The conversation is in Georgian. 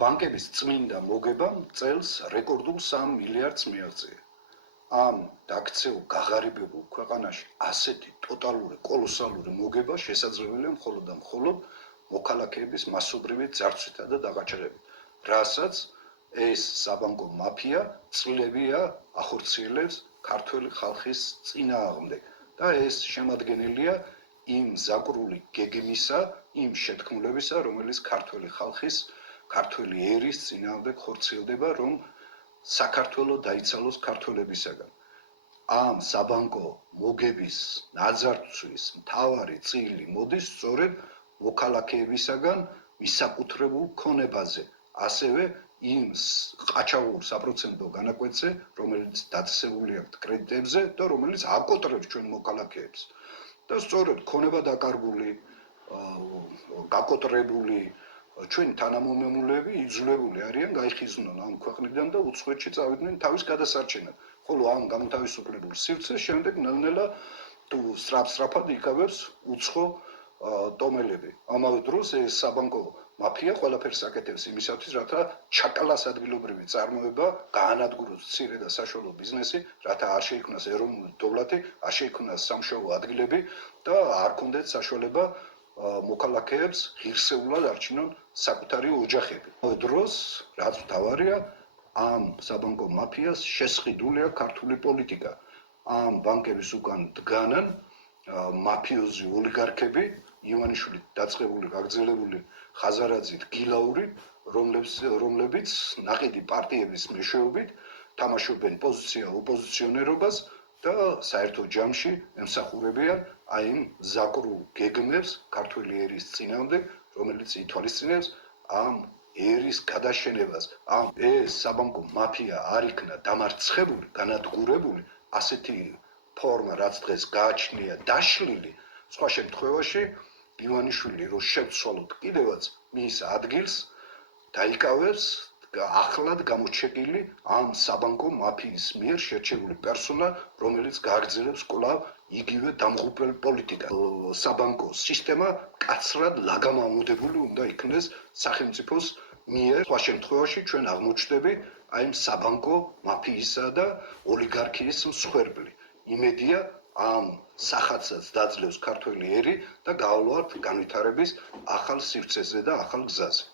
ბანკების წმინდა მოგებამ წელს რეკორდულ 3 მილიარდს მიაღწია. ამ დაქცეულ გაღარიბებულ ქვეყანაში ასეთი ტოტალური კოლოსალური მოგება შესაძლებელია მხოლოდ და მხოლოდ მოქალაქეების მასობრივი ძარცვითა და დაყაჩერებით, რასაც ეს საბანკო მაფია წლებია ახორციელებს ქართველი ხალხის წინააღმდეგ და ეს შემადგენელია იმ ზაკრული გეგმისა, იმ შეთქმულებისა, რომელიც ქართველი ხალხის, ქართველი ერის წინააღმდეგ ხორციელდება, რომ საქართველო დაიცალოს ქართველებისაგან. ამ საბანკო მოგების ნაძარცვის მთავარი წილი მოდის სწორედ მოქალაქეებისაგან მისაკუთრებულ ქონებაზე, ასევე იმ ყაჩაღურ საპროცენტო განაკვეთზე, რომელიც დაწესებული აქვს კრედიტებზე და რომელიც აკოტრებს ჩვენ მოქალაქეებს. და სწორედ ქონება დაკარგული, გაკოტრებული ჩვენი თანამომემულეები იძულებული არიან გაიხიზნონ ამ ქვეყნიდან და უცხოეთში წავიდნენ თავის გადასარჩენად. ხოლო ამ განთავისუფლებულ სივრცეს შემდეგ ნელ-ნელა თუ სწრაფად იკავებს უცხო ტომელები. ამავე დროს ეს საბანკო მაფია ყველაფერს აკეთებს იმისათვის, რათა ჩაკალას ადგილობრივი წარმოება გაანადგუროს მცირე და საშუალო ბიზნესი, რათა არ შეიქმნას ეროვნული დოვლათი, არ შეიქმნას სამშობლო ადგილები და არ ქონდეთ საშუალება მოქალაქეებს ღირსეულად არჩინონ საკუთარი ოჯახები. ამავე დროს, რაც მთავარია, ამ საბანკო მაფიას შესყიდულია ქართული პოლიტიკა. ამ ბანკების უკან დგანან მაფიოზი ოლიგარქები, ივანიშვილით დაწყებული, გაგრძელებული ხაზარაძით, გილაური, რომლებიც ნაყიდი პარტიების მეშვეობით თამაშობენ ოპოზიციონერობას და საერთო ჯამში ემსახურებიან აი იმ ზაკრულ გეგმებს ქართველი ერის წინააღმდეგ, რომელიც ითვალისწინებს ამ ერის გადაშენებას. ეს საბანკო მაფია არ იქნა დამარცხებული, განადგურებული, ასეთი ფორმა, რაც დღეს გააჩნია დაშლილი, სხვა შემთხვევაში ივანიშვილი რო შევცვალოთ კიდევაც მის ადგილს დაიკავებს ახლად გამოჩეკილი ამ საბანკო მაფიის მიერ შერჩეული პერსონა, რომელიც გააგრძელებს კვლავ იგივე დამღუპელ პოლიტიკას. საბანკო სისტემა კაცრად ლაგამამოდებული უნდა იქნეს სახელმწიფოს მიერ. სხვა შემთხვევაში ჩვენ აღმოჩნდებით აი ამ საბანკო მაფიისა და ოლიგარქიის მსხვერპლი. იმედია ამ სახადსაც დაძლევს ქართველი ერი და გავავლავართ განვითარების ახალ სივრცეზე და ახალ გზაზე.